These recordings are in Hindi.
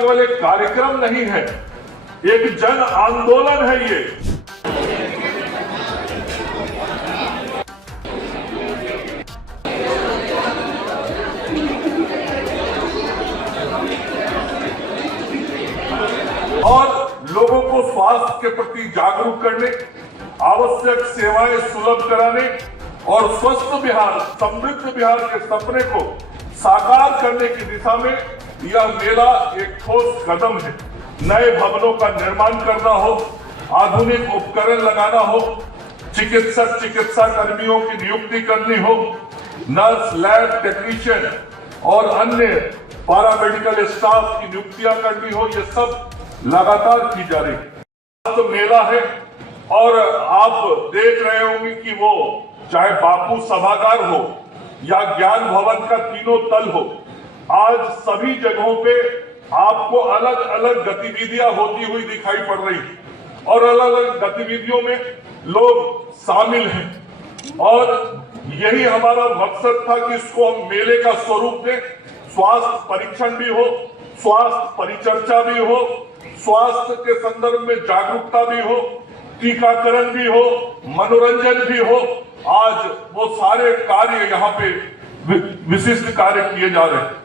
केवल एक कार्यक्रम नहीं है, एक जन आंदोलन है ये। और लोगों को स्वास्थ्य के प्रति जागरूक करने, आवश्यक सेवाएं सुलभ कराने और स्वस्थ बिहार, समृद्ध बिहार के सपने को साकार करने की दिशा में यह मेला एक ठोस कदम है। नए भवनों का निर्माण करना हो, आधुनिक उपकरण लगाना हो, चिकित्सा कर्मियों की नियुक्ति करनी हो, नर्स, लैब टेक्नीशियन और अन्य पैरामेडिकल स्टाफ की नियुक्तियां करनी हो, ये सब लगातार की जा रही है। तो मेला है और आप देख रहे होंगे कि वो चाहे बापू सभागार हो या ज्ञान भवन का तीनों तल हो, आज सभी जगहों पे आपको अलग अलग गतिविधियां होती हुई दिखाई पड़ रही है और अलग अलग गतिविधियों में लोग शामिल हैं। और यही हमारा मकसद था कि इसको हम मेले का स्वरूप दें। स्वास्थ्य परीक्षण भी हो, स्वास्थ्य परिचर्चा भी हो, स्वास्थ्य के संदर्भ में जागरूकता भी हो, टीकाकरण भी हो, मनोरंजन भी हो। आज वो सारे कार्य यहाँ पे विशिष्ट कार्य किए जा रहे हैं।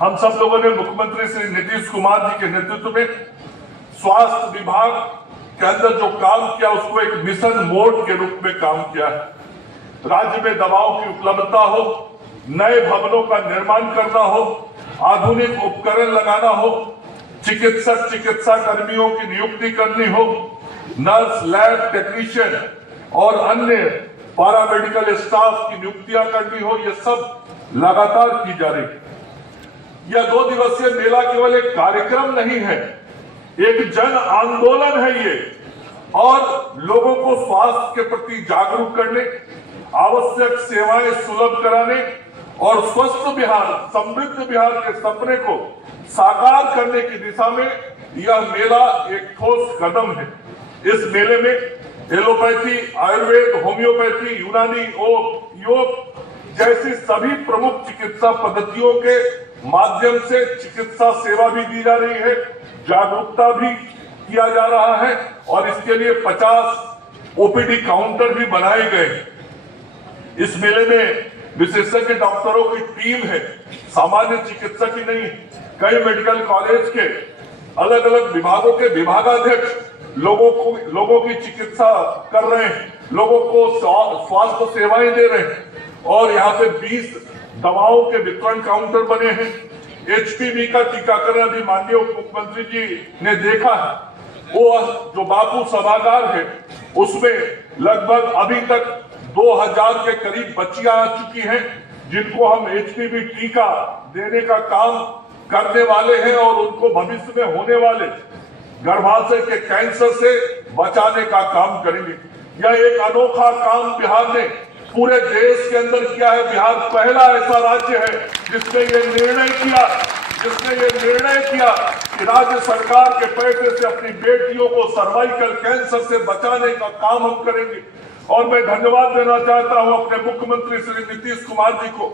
हम सब लोगों ने मुख्यमंत्री श्री नीतीश कुमार जी के नेतृत्व में स्वास्थ्य विभाग के अंदर जो काम किया उसको एक मिशन मोड के रूप में काम किया है। राज्य में दवाओं की उपलब्धता हो, नए भवनों का निर्माण करना हो, आधुनिक उपकरण लगाना हो, चिकित्सा कर्मियों की नियुक्ति करनी हो, नर्स, लैब टेक्नीशियन और अन्य पैरामेडिकल स्टाफ की नियुक्तियां करनी हो, ये सब लगातार की जा रही है। यह 2 दिवसीय मेला केवल एक कार्यक्रम नहीं है, एक जन आंदोलन है ये। और लोगों को स्वास्थ्य के प्रति जागरूक करने, आवश्यक सेवाएं सुलभ कराने और स्वस्थ बिहार, समृद्ध बिहार के सपने को साकार करने की दिशा में यह मेला एक ठोस कदम है। इस मेले में एलोपैथी, आयुर्वेद, होम्योपैथी, यूनानी, योग जैसी सभी प्रमुख चिकित्सा पद्धतियों के माध्यम से चिकित्सा सेवा भी दी जा रही है, जागरूकता भी किया जा रहा है और इसके लिए 50 ओपीडी काउंटर भी बनाए गए। इस मेले में विशेषज्ञ डॉक्टरों की टीम है, सामान्य चिकित्सक ही नहीं। कई मेडिकल कॉलेज के अलग अलग विभागों के विभागाध्यक्ष लोगों की चिकित्सा कर रहे हैं, लोगों को स्वास्थ्य सेवाएं दे रहे हैं। और यहाँ पे 20 दवाओं के वितरण काउंटर बने हैं। एचपीवी का टीकाकरण भी माननीय मुख्यमंत्री जी ने देखा है। वो जो बापू सभागार है उसमें लगभग अभी तक 2000 के करीब बच्चियां आ चुकी हैं, जिनको हम एचपीवी टीका देने का काम करने वाले हैं और उनको भविष्य में होने वाले गर्भाशय के कैंसर से बचाने का काम करेंगे। यह एक अनोखा काम बिहार ने पूरे देश के अंदर किया है। बिहार पहला ऐसा राज्य है जिसने ये निर्णय किया कि राज्य सरकार के पैसे से अपनी बेटियों को सर्वाइकल कैंसर से बचाने का काम हम करेंगे। और मैं धन्यवाद देना चाहता हूं अपने मुख्यमंत्री श्री नीतीश कुमार जी को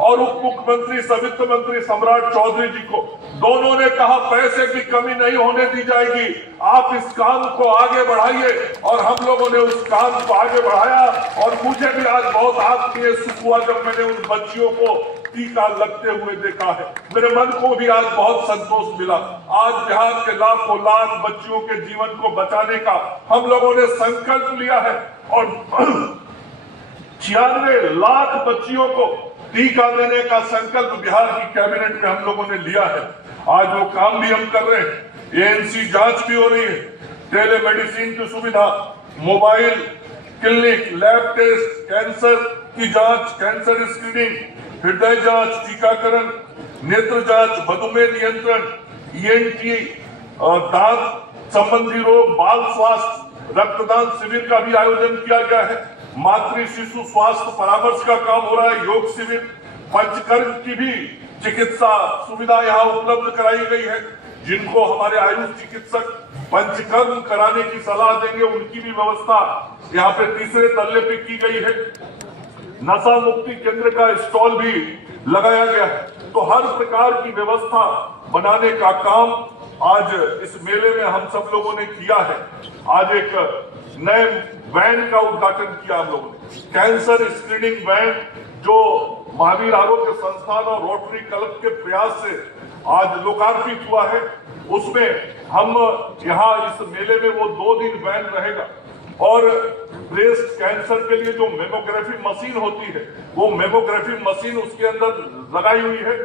और उप मुख्यमंत्री वित्त मंत्री सम्राट चौधरी जी को। दोनों ने कहा पैसे की कमी नहीं होने दी जाएगी, आप इस काम को आगे बढ़ाइए। और हम लोगों ने उस काम को आगे बढ़ाया और मुझे भी आज बहुत आत्मीय सुख हुआ जब मैंने उन बच्चियों को टीका लगते हुए देखा है। मेरे मन को भी आज बहुत संतोष मिला। आज बिहार के लाखों लाख बच्चियों के जीवन को बचाने का हम लोगों ने संकल्प लिया है और 96 लाख बच्चियों को टीका देने का संकल्प बिहार की कैबिनेट में हम लोगों ने लिया है। आज वो काम भी हम कर रहे हैं। एएनसी जांच भी हो रही है, टेलीमेडिसिन की सुविधा, mobile clinic, lab test, cancer की जांच, कैंसर स्क्रीनिंग, हृदय जांच, टीकाकरण, नेत्र जांच, मधुमेह नियंत्रण, ईएनटी, दांत संबंधी रोग, बाल स्वास्थ्य, रक्तदान शिविर का भी आयोजन किया गया है। मातृ शिशु स्वास्थ्य परामर्श का काम हो रहा है, योग शिविर, पंचकर्म की भी चिकित्सा सुविधा यहाँ उपलब्ध कराई गई है। जिनको हमारे आयुष चिकित्सक पंचकर्म कराने की सलाह देंगे उनकी भी व्यवस्था यहाँ पे 3रे तल्ले पे की गई है। नशा मुक्ति केंद्र का स्टॉल भी लगाया गया है। तो हर प्रकार की व्यवस्था बनाने का काम आज इस मेले में हम सब लोगों ने किया है। आज एक नए वैन का उद्घाटन किया हम लोगों ने, कैंसर स्क्रीनिंग वैन, जो महावीर आरोग्य संस्थान और रोटरी क्लब के प्रयास से आज लोकार्पित हुआ है। उसमें हम यहाँ इस मेले में वो 2 दिन वैन रहेगा और ब्रेस्ट कैंसर के लिए जो मेमोग्राफी मशीन होती है, वो मेमोग्राफी मशीन उसके अंदर लगाई हुई है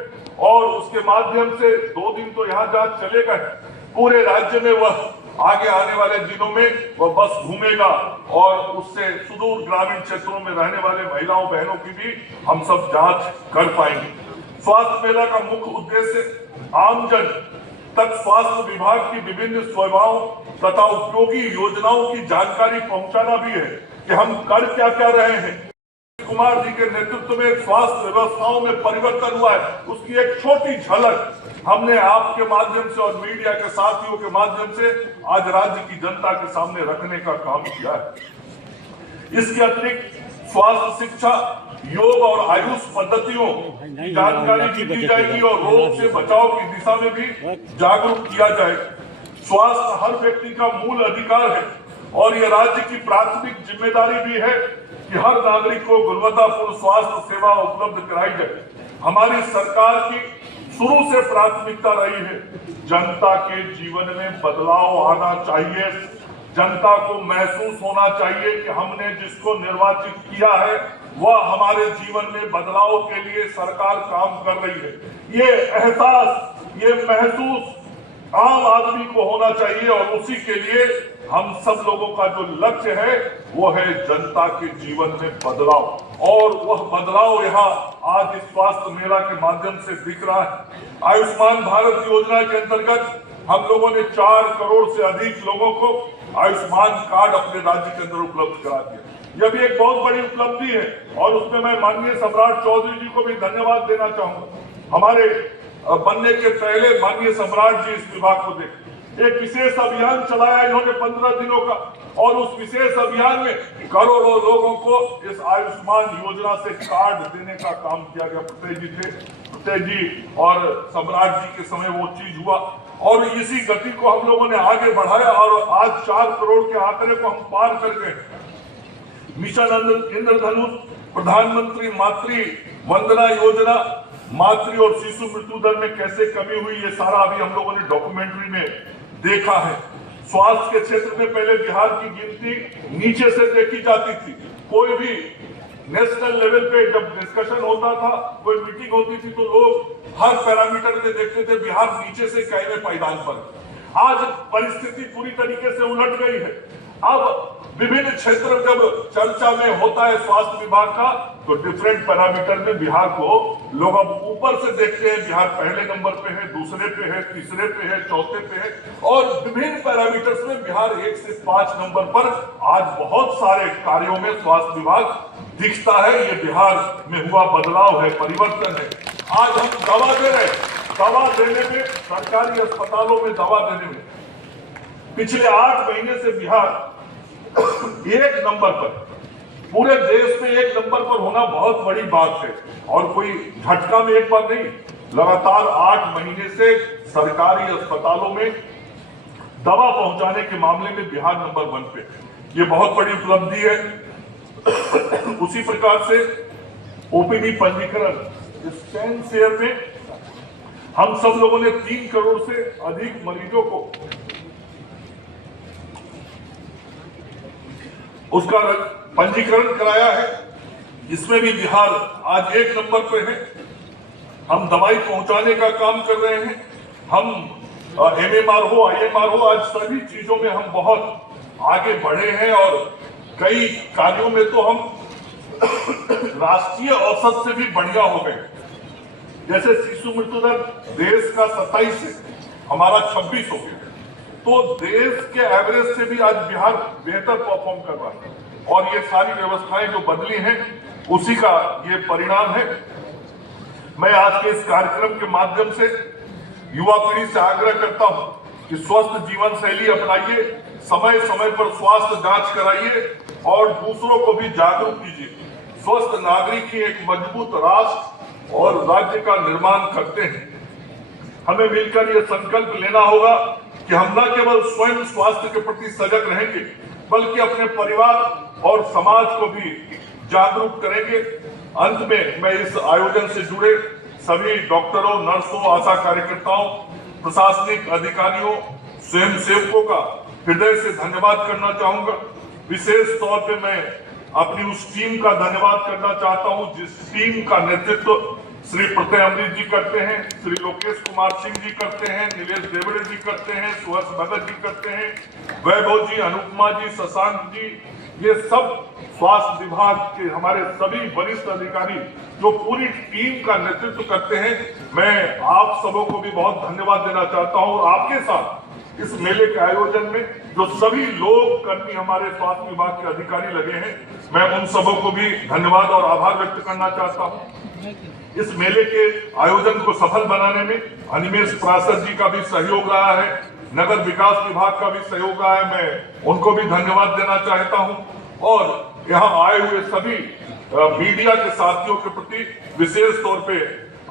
और उसके माध्यम से 2 दिन तो यहाँ जांच चलेगा है। पूरे राज्य में वह आगे आने वाले दिनों में वह बस घूमेगा और उससे सुदूर ग्रामीण क्षेत्रों में रहने वाले महिलाओं बहनों की भी हम सब जांच कर पाएंगे। स्वास्थ्य मेला का मुख्य उद्देश्य आमजन तक स्वास्थ्य विभाग की विभिन्न सेवाओं तथा उपयोगी योजनाओं की जानकारी पहुंचाना भी है कि हम कर क्या क्या रहे हैं। कुमार जी के नेतृत्व में स्वास्थ्य व्यवस्थाओं में परिवर्तन हुआ है, उसकी एक छोटी झलक हमने आपके माध्यम से और मीडिया के साथियों के माध्यम से आज राज्य की जनता के सामने रखने का काम किया है। इसके अतिरिक्त स्वास्थ्य शिक्षा, योग और आयुष पद्धतियों की जानकारी दी जाएगी और रोग से बचाव की दिशा में भी जागरूक किया जाएगा। स्वास्थ्य हर व्यक्ति का मूल अधिकार है और यह राज्य की प्राथमिक जिम्मेदारी भी है कि हर नागरिक को गुणवत्तापूर्ण स्वास्थ्य सेवा उपलब्ध कराई जाए। हमारी सरकार की शुरू से प्राथमिकता रही है जनता के जीवन में बदलाव आना चाहिए। जनता को महसूस होना चाहिए कि हमने जिसको निर्वाचित किया है वह हमारे जीवन में बदलाव के लिए सरकार काम कर रही है। ये एहसास, ये महसूस आम आदमी को होना चाहिए और उसी के लिए हम सब लोगों का जो लक्ष्य है वो है जनता के जीवन में बदलाव, और वह बदलाव यहाँ आज इस स्वास्थ्य मेला के माध्यम से दिख रहा है। आयुष्मान भारत योजना के अंतर्गत हम लोगों ने 4 करोड़ से अधिक लोगों को आयुष्मान कार्ड अपने राज्य के अंदर उपलब्ध करा दिया। यह भी एक बहुत बड़ी उपलब्धि है और उसमें मैं माननीय सम्राट चौधरी जी को भी धन्यवाद देना चाहूंगा। हमारे बनने के पहले माननीय सम्राट जी इस विभाग को देख एक विशेष अभियान चलाया इन्होंने 15 दिनों का, और उस विशेष अभियान में करोड़ों लोगों को इस आयुष्मान योजना से कार्ड देने का काम किया गया। फतेह जी और सम्राट जी के समय वो चीज हुआ और इसी गति को हम लोगों ने आगे बढ़ाया और आज 4 करोड़ के आंकड़े को हम पार कर गए। मिशन इंद्रधनुष, प्रधानमंत्री मातृ वंदना योजना, मातृ और शिशु मृत्यु दर में कैसे कमी हुई, ये सारा अभी हम लोगों ने डॉक्यूमेंट्री में देखा है। स्वास्थ्य के क्षेत्र में पहले बिहार की गिनती नीचे से देखी जाती थी। कोई भी नेशनल लेवल पे जब डिस्कशन होता था, कोई मीटिंग होती थी, तो लोग हर पैरामीटर में देखते थे बिहार नीचे से कैवे पायदान पर। आज परिस्थिति पूरी तरीके से उलट गई है। अब विभिन्न क्षेत्र जब चर्चा में होता है स्वास्थ्य विभाग का, तो डिफरेंट पैरामीटर में बिहार को लोग अब ऊपर से देखते हैं। बिहार पहले नंबर पे है, दूसरे पे है, तीसरे पे है, चौथे पे है, और विभिन्न पैरामीटर्स में बिहार 1 से 5 नंबर पर आज बहुत सारे कार्यों में स्वास्थ्य विभाग दिखता है। ये बिहार में हुआ बदलाव है, परिवर्तन है। आज हम दवा दे रहे, दवा देने में, सरकारी अस्पतालों में दवा देने में पिछले 8 महीने से बिहार 1 नंबर पर, पूरे देश में 1 नंबर पर होना बहुत बड़ी बात है और कोई झटका में एक बार नहीं, लगातार 8 महीने से सरकारी अस्पतालों में दवा पहुंचाने के मामले में बिहार नंबर 1 पे, ये बहुत बड़ी उपलब्धि है। उसी प्रकार से ओपीडी पंजीकरण, स्कैन शेयर में हम सब लोगों ने 3 करोड़ से अधिक मरीजों को उसका पंजीकरण कराया है। इसमें भी बिहार आज 1 नंबर पे है। हम दवाई पहुंचाने का काम कर रहे हैं। हम MMR हो, IMR हो, आज सभी चीजों में हम बहुत आगे बढ़े हैं और कई कार्यों में तो हम राष्ट्रीय औसत से भी बढ़िया हो गए। जैसे शिशु मृत्यु दर देश का 27 है, हमारा 26 हो गया, तो देश के एवरेज से भी आज बिहार बेहतर परफॉर्म कर रहा है और ये सारी व्यवस्थाएं जो बदली हैं उसी का ये परिणाम है। मैं आज के इस कार्यक्रम के माध्यम से युवा पीढ़ी से आग्रह करता हूं कि स्वस्थ जीवन शैली अपनाइए, समय समय पर स्वास्थ्य जांच कराइए और दूसरों को भी जागरूक कीजिए। स्वस्थ नागरिक ही एक मजबूत राष्ट्र और राज्य का निर्माण करते हैं। हमें मिलकर ये संकल्प लेना होगा कि हम न केवल स्वयं स्वास्थ्य के प्रति सजग रहेंगे, बल्कि अपने परिवार और समाज को भी जागरूक करेंगे। अंत में मैं इस आयोजन से जुड़े सभी डॉक्टरों, नर्सों, आशा कार्यकर्ताओं, प्रशासनिक अधिकारियों, स्वयंसेवकों का हृदय से धन्यवाद करना चाहूंगा। विशेष तौर पे मैं अपनी उस टीम का धन्यवाद करना चाहता हूं जिस टीम का नेतृत्व श्री प्रत्यय अमृत जी करते हैं, श्री लोकेश कुमार सिंह जी करते हैं, नीलेश देवड़े जी करते हैं, सुहर्ष भगत जी करते हैं, वैभव जी, अनुपमा जी, शशांक जी, ये सब स्वास्थ्य विभाग के हमारे सभी वरिष्ठ अधिकारी जो पूरी टीम का नेतृत्व करते हैं। मैं आप सबों को भी बहुत धन्यवाद देना चाहता हूं और आपके साथ इस मेले के आयोजन में जो सभी लोग कर्मी हमारे स्वास्थ्य विभाग के अधिकारी लगे हैं, मैं उन सबों को भी धन्यवाद और आभार व्यक्त करना चाहता हूं। इस मेले के आयोजन को सफल बनाने में अनिमेष प्रासद जी का भी सहयोग रहा है, नगर विकास विभाग का भी सहयोग रहा है, मैं उनको भी धन्यवाद देना चाहता हूं और यहाँ आए हुए सभी मीडिया के साथियों के प्रति विशेष तौर पे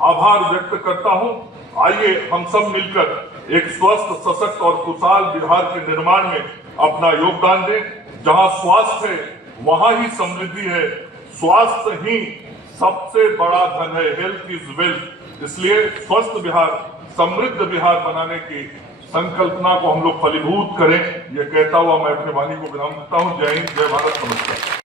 आभार व्यक्त करता हूं। आइए हम सब मिलकर एक स्वस्थ, सशक्त और खुशहाल बिहार के निर्माण में अपना योगदान दें। जहां स्वास्थ्य है वहां ही समृद्धि है, स्वास्थ्य ही सबसे बड़ा धन है, हेल्थ इज वेल्थ। इसलिए स्वस्थ बिहार, समृद्ध बिहार बनाने की संकल्पना को हम लोग फलीभूत करें, यह कहता हुआ मैं अपने वाणी को विराम देता हूं। जय हिंद, जय भारत, नमस्कार।